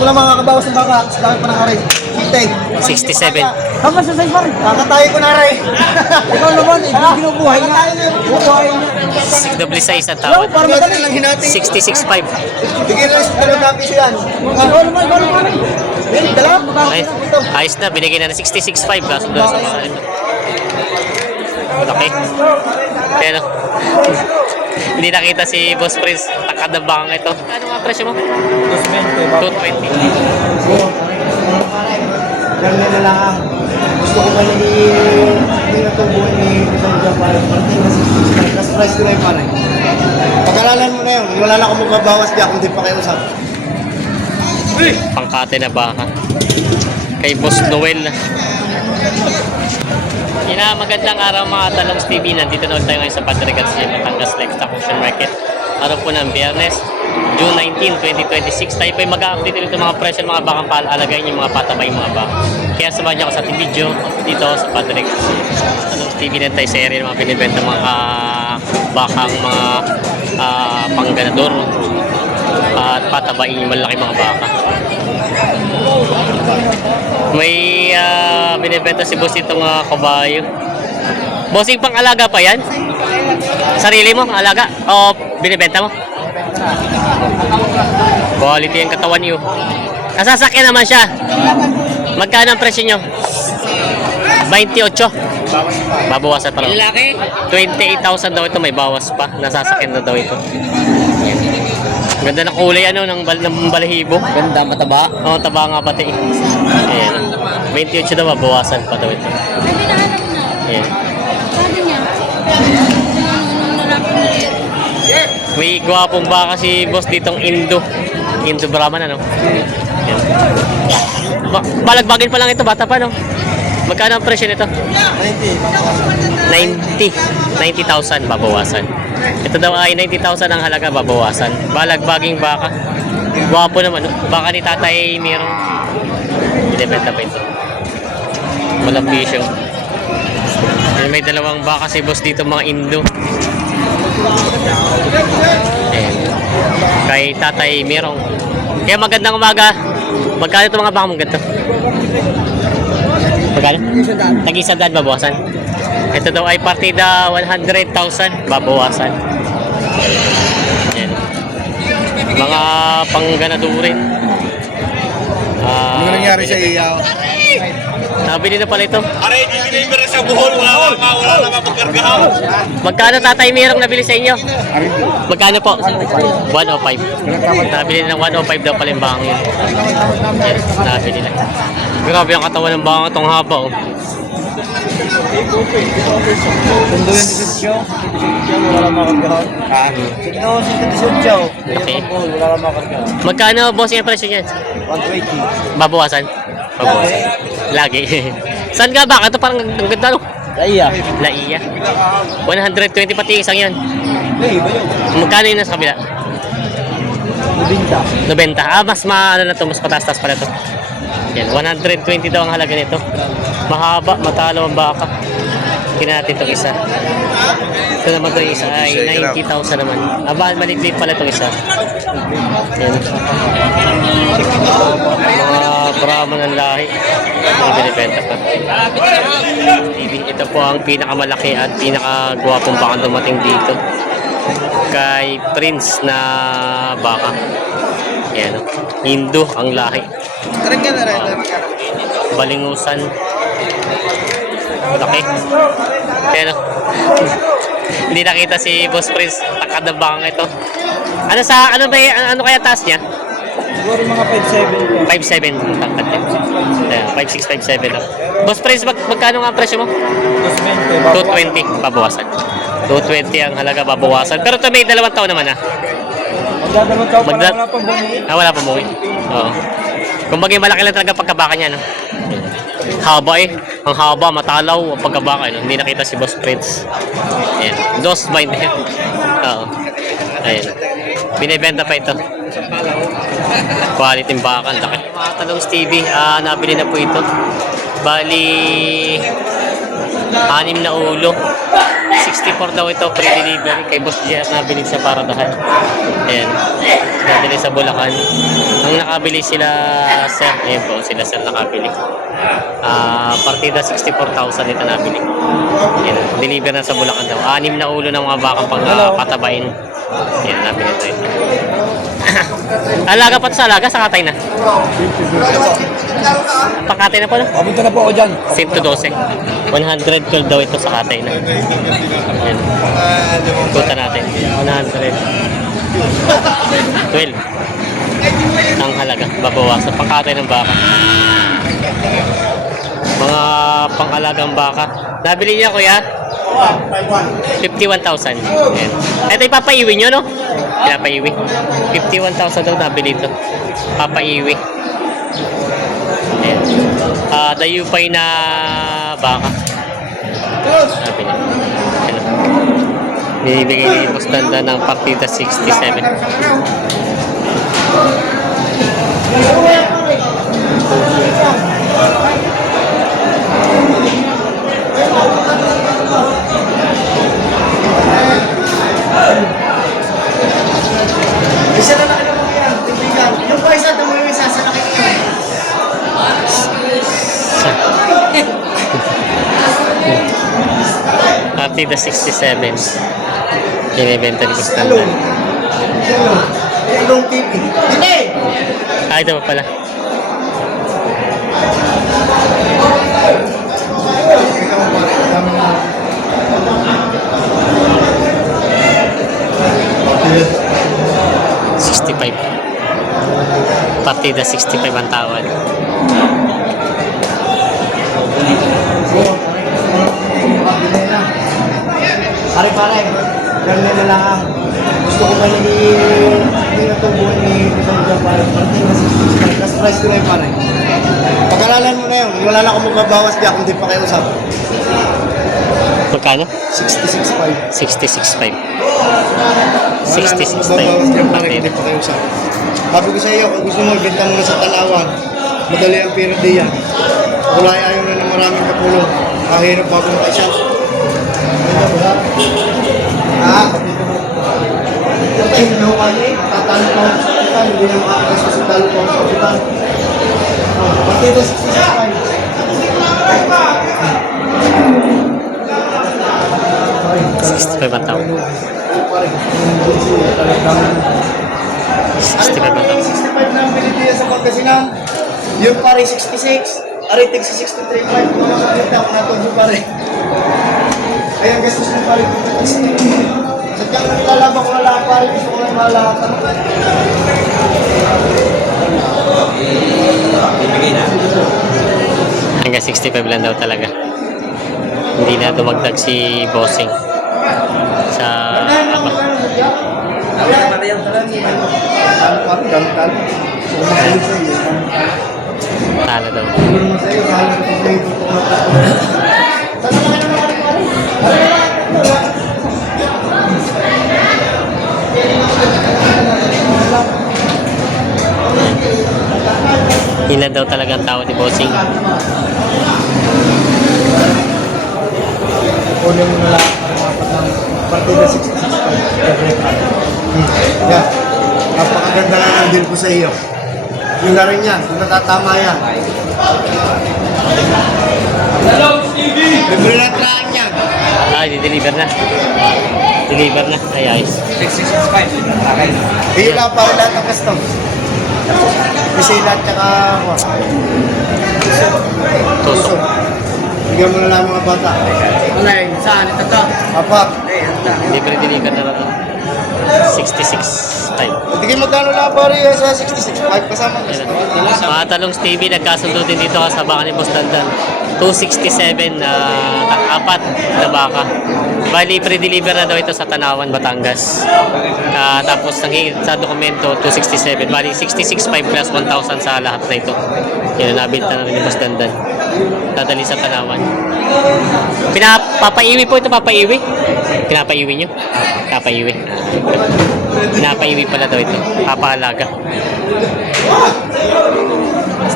Gusto ko lang makakabawas ng baka. Sa dami pa ng aray. 67. Hama sa size pa rin. Kakatayo ko na aray. Ikaw naman, ginubuhay niya. Bubuhay niya. 6 ang tawad. Para madali lang hinati. 66.5. Bigyan lang sa dalawang napi siya yan. Ikaw naman. Dalawa. Ay, ayos na, binigyan na ng 66.5 kaso doon sa salim. Okay. Pero, hindi nakita si Boss Prince. Takad ng baka ito. Ano nga presyo mo? 220. Ganyan na lang. Gusto ko pa hindi natubuhin ni Rizal Japan. Parting na 66. Tapos price ko na yung panay. Pag-alalan mo na yun. Wala na akong magbabawas diyan kung di pa kayo usap. Pangkate na baka. Kay Boss Noel. Magandang araw mga Talongs TV. Nandito na ulit tayo ngayon sa Padre Garcia, Batangas Livestock Auction Market. Araw po ng Biyernes, June 19, 2026. Tayo po ay mag-update dito mga presyo ng mga bakang paalagayin yung mga patabay mga baka. Kaya samahan niyo ako sa ating video dito sa Padre Garcia. Talongs TV na tayo sa area ng mga binibenta mga bakang mga pangganador at patabain yung malaki mga baka. May binibenta si boss itong kabayo. Bossing pang alaga pa yan? Sarili mo alaga o binibenta mo? Quality yung katawan niyo. Nasasakyan naman siya. Magkano ang presyo nyo? 28. Babawasan pa lang. 28,000 daw ito, may bawas pa. Nasasakyan na daw ito. Ganda ng kulay ng balahibo. Ganda, mataba. Oo, taba nga pati. Ayan. 28 daw, babawasan pa daw ito. Ayan. May gwapong baka si boss ditong Indo Brahman Ayan. Balagbagin pa lang ito, bata pa no? Magkano ang presyo nito? 90,000 babawasan. Ito daw ay 90,000 ang halaga, babawasan. Balagbaging baka. Gwapo naman. Baka ni tatay mayroong binibenta pa ito. Walang bisyo. May dalawang baka si boss dito mga Indo. Ayan. Kay tatay mayroong. Kaya magandang umaga. Magkano ito mga baka mong ganito? Magkano? Tag-100 babawasan. Ito daw ay partida 100,000 babawasan. Yan. Mga pangganadurin. Ano nangyari sa iyaw? Nabili na pala ito. Aray, i-deliver sa buhol. Wala na mapagkargahan. Magkano tatay mayroong nabili sa inyo? Magkano po? 105. Nabili na ng 105 daw pala yung bangang yun. Yan, nabili na. Grabe ang katawan ng bangang itong haba oh. Sundo yung desisyon. Wala na makargahan. Sundo yung desisyon. Okay. Wala na makargahan. Magkano boss yung presyo niyan? 120. Babawasan? Babawasan. Lagi. Saan ka ba? Ito parang ang ganda no? Laiya. Laiya. 120 pati isang yan. Magkano yun sa kabila? 90. Mas ano na to, mas pataas-taas pala to. Yan, 120 daw ang halaga nito. Mahaba, matalo ang baka. Tingnan natin itong isa. Ito naman itong isa ay 90,000 naman. Maliit pala itong isa. Yan. Mga Brahman ng lahi. Mga binibenta pa. Ito po ang pinakamalaki at pinakagwapong baka dumating dito. Kay Prince na baka. Yan. Indo ang lahi. Balingusan. Laki. Pero hindi nakita si Boss Prince. Takad ng baka ito. Ano kaya taas niya? Siguro mga 5'7". 5'7". Takad niya. 5'6", 5'7". Boss Prince, magkano nga ang presyo mo? 220. Babawasan. 220 ang halaga, babawasan. Pero ito may 2 taon naman ha. Wala pa buhay. Oo. Kung bagay malaki lang talaga pagkabaka niya, no? Haba eh. Ang haba, matalaw ang pagkabaka, no? Hindi nakita si Boss Prince. Ayan. Dos by na yan. Oo. Ayan. Binibenta pa ito. Quality baka. Laki. Mga Talongs TV, nabili na po ito. Bali, 6 na ulo. 64 daw ito, pre-delivery. Kay Boss JR nabili sa Paradahan. Ayan. Nadali sa Bulacan. Ang nakabili sila, sir. Ayan po, sila sir nakabili. Partida 64,000 ito nabili. Ayan. Deliver na sa Bulacan daw. 6 na ulo ng mga bakang pang patabain. Ayan, nabili ito. Alaga pa ito sa alaga, sa katay na. Pakatay na po na. Papunta na po ako dyan. 112. 112 daw ito sa katay na. Ayan. Punta natin. 112. Ang halaga. Babawasan. Pangkatay ng baka. Mga pang-alagang baka. Nabili niya, kuya? 51,000. Ayan. Ito ipapaiwi nyo, no? Pinapaiwi. 51,000 daw nabili ito. Papaiwi. Ayan. Dayupay na baka. Sabi niya. Ayan. Binibigay ni Boss Dandan ng partida 67. Isa na lang mo yan, tibigan. Yung pa isa, damo yung isa sa laki niyo. Partida 67. Binibenta ni Boss Dandan. Yung TV. Hindi! Ito pa pala. Partida 65 ang tawad. Pare-pare, ganun na lang. Gusto ko pala hindi natubuhan ni Rizal Japal. Parting na 65. Last price ko na yung pare. Pag-aralan mo na yun. Wala na akong magbabawas diyan kung di pa kayo usap. Magkano? 66.5. 66.5. Magbabawas 66.5. diyan pare kung Partida. di pa kayo usap. Sabi ko sa iyo, kung gusto mo, ibenta mo na sa Talawan. Madali ang pera diyan. Wala ayaw na ng maraming kapulong. Kahirap bago makaisap. Kapito mo. Ay, hindi mo kami. Tatalo ko ang kapitan. Hindi na makakakas sa talo ko ang kapitan. Partida 65 ang tawad. 65 ang tawad. 65 na ang Pilipinas sa Pangasinan. Yung pare 66. Aritig sa 63.5. Mga makakita ko na ito pare. Kaya gastos mo pare. Sadyang naglalabang ko na lahat pare. Gusto ko na malakatan. Hanggang 65 lang daw talaga. Hindi na dumagdag si Bossing sa apa. Talo daw. Ilan daw talaga ang tao ni Bossing. Kunin mo na lang ang partida 66. Yeah. Napakaganda na ng deal ko sa iyo. Yung na rin yan, kung natatama yan. Libre na traan yan. Di-deliver na. Deliver na. Ay, ayos. 665. Iyo lang pa rin lahat ng custom. Kasi lahat tsaka Tusok. bigyan mo na lang mga bata. Online, saan? Ito to? Apak. Deliver na lang. 66.5. Hindi kayo magkano lang pare sa 66. 5 kasama custom. Mga Talongs TV, nagkasundo din dito kasama ni Boss Dandan. 267 na apat na baka. Bali, pre-deliver na daw ito sa Tanawan, Batangas. Tapos sa dokumento, 267. Bali, 66.5 plus 1,000 sa lahat na ito. Yan, nabinta na rin ni Boss Dandan. Dadali sa Tanawan. Papaiwi po ito, papaiwi. Pinapaiwi nyo? Papaiwi. Pinapaiwi pala daw ito. Papaalaga.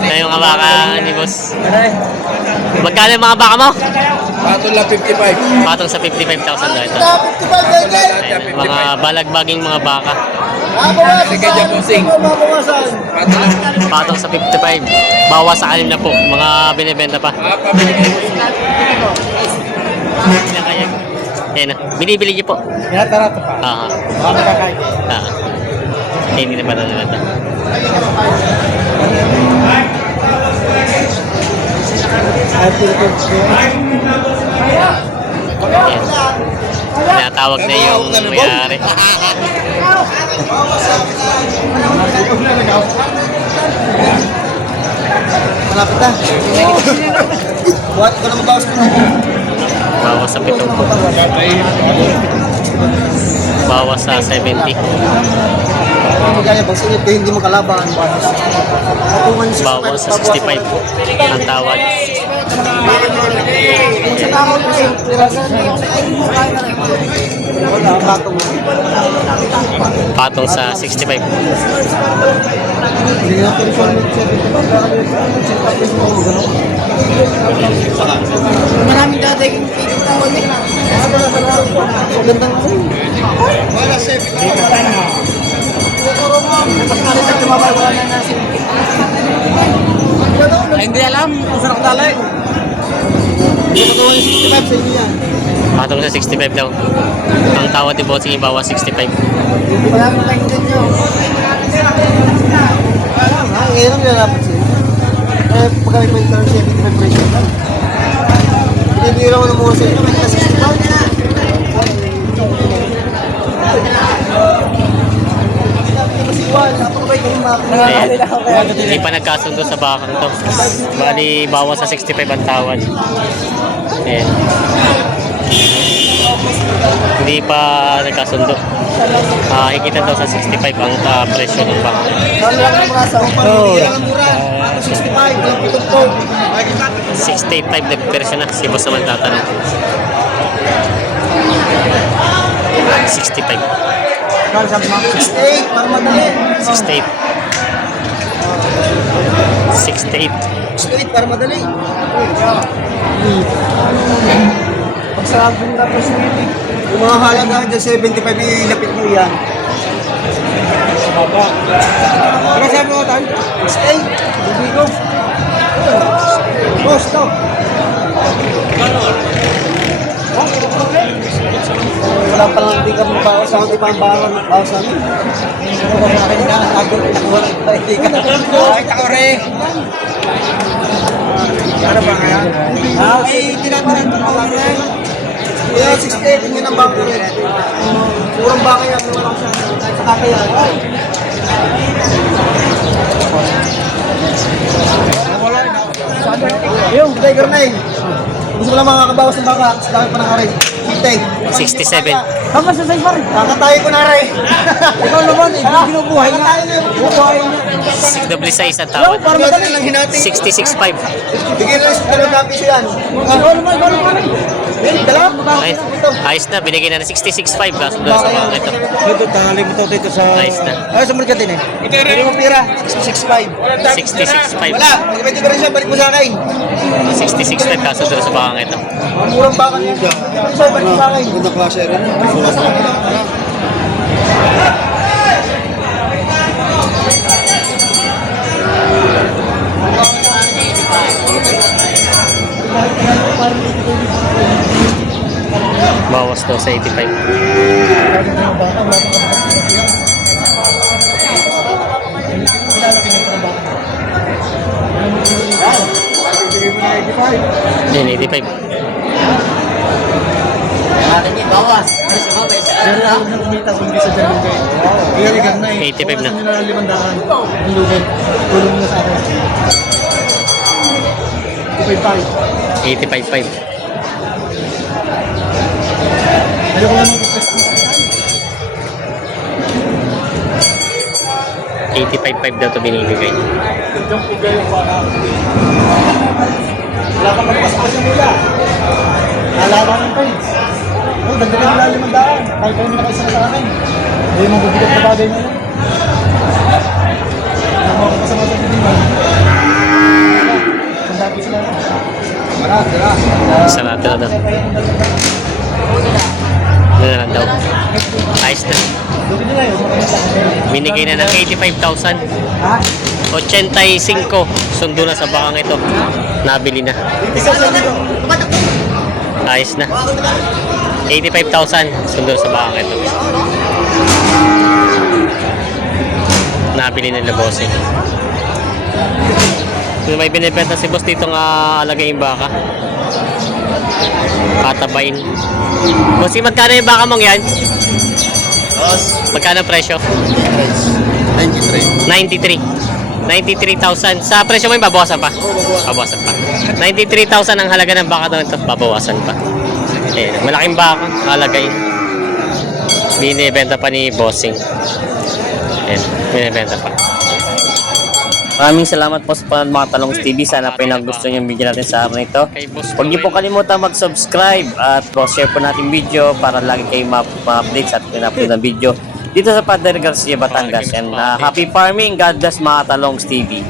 Na yung baka ni boss. Magkano yung mga baka mo? Patol lang 55. Patong sa 55,000 daw ito. 55 Wala lahat yan, Ayan, mga balagbaging mga baka. Sige dyan, bossing. Patol lang. Patong sa 55. Bawas sa 6 na po. Mga binibenta pa. Pabili kayo. Ilan kaya? Ayan, binibili niyo po. Pinatarato pa. Ah, Baka makakain. ah. Hindi na pa na naman ito. Ayan. Tinatawag na yung mayari. Malapit na. Buhat ko na mabawas ko na. Bawas sa 70. Bawas sa 70. Magkaya pag sinip ko hindi makalaban. Bawas sa 65 ang tawad. Wala, batong. Patong sa 65. Hindi na ito maraming dati yung pilit na ulit. Magandang ulit. Wala, chef. Dito tayo na. Hindi alam kung saan nakadalay. Hindi ko yung 65 sa inyo yan. Patong sa 65 daw. Ang tawad ni Bossing ibawas 65. Wala mo lang din nyo. Ngayon ang nilalapat sa'yo. Eh, pag kami pa yung 75 presyo lang. Pinibira mo na muna sa inyo, may kasi 65. Ayan. Hindi pa nagkasundo sa bakang to. Bali, bawas sa 65 ang tawad. Ayan. Hindi pa nagkasundo. Higita daw sa 65 ang presyo ng baka. Oh, yeah. 65, lang pitong 685 nagpresyo na. Si boss naman tatanong. 65. 68, para madali. 68. 68. 68, para madali. Pagsabi nga po sa yung mga halaga dyan 75, ilapit mo yan. Ano sabi mo tayo? 68, hindi ko. Boss, ito. Wala pa lang hindi ka mabawas sa akin, ibang bawas sa amin. Ano ba sa akin na? Agad nakuha ng hindi ka. Ay, takore! Ano ba kaya? Ay, tinatanan ko ako rin. Kaya 68, yun ang bangko rin. Murang baka yan, murang sa kakayan. Yung, Tiger na eh. Gusto ko lang makakabawas ng baka, sa dami pa ng aray. 67. Hanggang sa sayo pa rin. Kakatayo ko na aray. Ikaw naman, ginubuhay na. Bubuhay na. 6 ang tawad. Para madali lang hinati. 66.5. Bigyan lang sa dalawang namin siya yan. Ikaw naman. Dalawa? Ay, ayos na, binigyan na ng 66.5 kaso doon sa mga ito. Dito, tangali mo dito sa... Ayos na. Ay, sa market din eh. Hindi mo pira. 66.5. 66.5. Wala. Mag-20 ka rin siya, balik mo sa akin. 66.5 kaso doon sa mga ito. Murang baka niya. Siya, balik mo sa akin. Ganda klase rin. Bawas daw sa 85. Yan, 85. Bawas. 85 na. 85.5. Ayoko lang 85.5 daw ito binibigay. wala ka magpaspas yung mula. Nalaman ng page. Oh, dagdagan mo lang 500. Kahit kayo nakaisa sa akin. Hindi mo mabibigat na bagay na yan. Hindi mo ako kasama sa piniman. Isa natin na daw. Ano na lang daw. Ayos na. Binigay na ng 85,000. 85. Sundo na sa bakang ito. Nabili na. Ayos na. 85,000. Sundo na sa bakang ito. Nabili na bossing. Kung may binibenta si boss dito nga alagay yung baka. Patabain. Bossing, magkano yung baka mong yan? Magkano presyo? 93. 93,000. Sa presyo mo yung babawasan pa? Babawasan pa. 93,000 ang halaga ng baka doon ito. Babawasan pa. Eh, malaking baka. Halagay. Binibenta pa ni Bossing. Ayan, binibenta pa. Maraming salamat po sa panonood mga Talongs TV. Sana po yung nagustuhan yung video natin sa araw na ito. Huwag niyo po kalimutan mag-subscribe at share po natin video para lagi kayo ma-updates at pin-upload ng video dito sa Padre Garcia, Batangas. And happy farming. God bless mga Talongs TV.